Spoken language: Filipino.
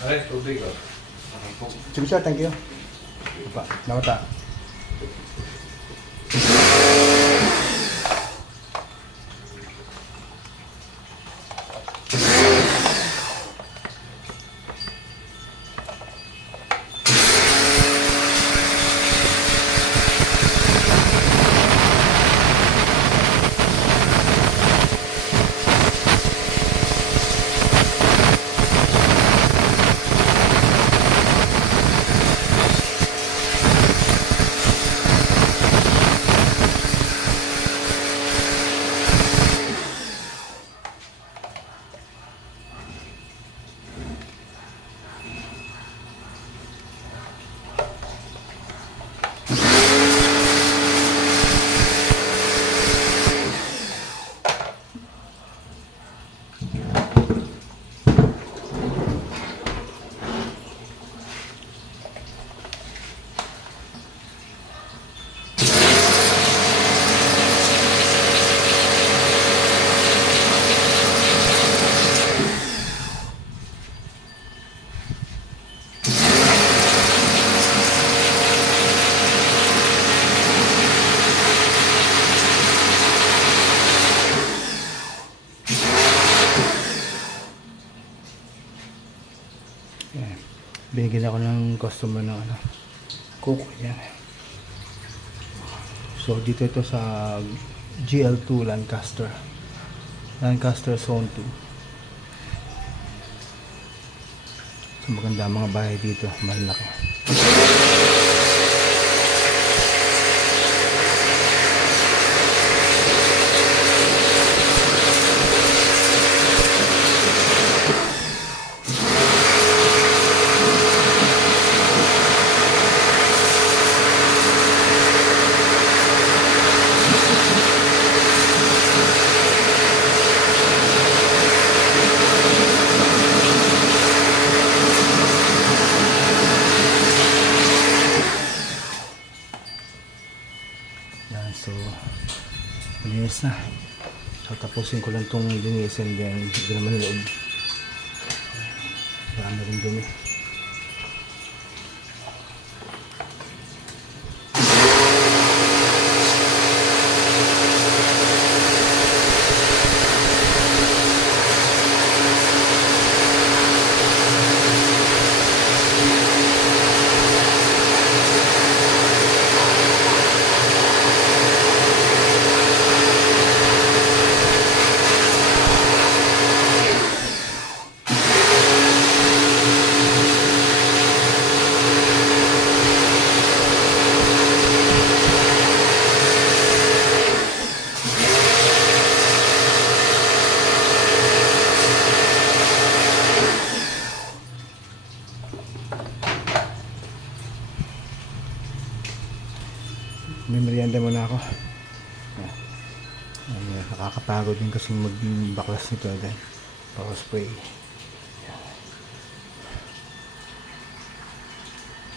Aray, tubig oh. Sige sir, thank you. Pa, nakata. Yan. Binigyan ako ng customer ng ano, cook. Yan. So dito ito sa GL2 Lancaster Zone 2. So maganda ang mga bahay dito, malaki. Yan, so linis na. So tapusin ko lang itong linisin, then hindi naman loob. Dami rin dumi. May merienda muna ako. Nakakapagod din kasi magbaklas nito. Then, spray.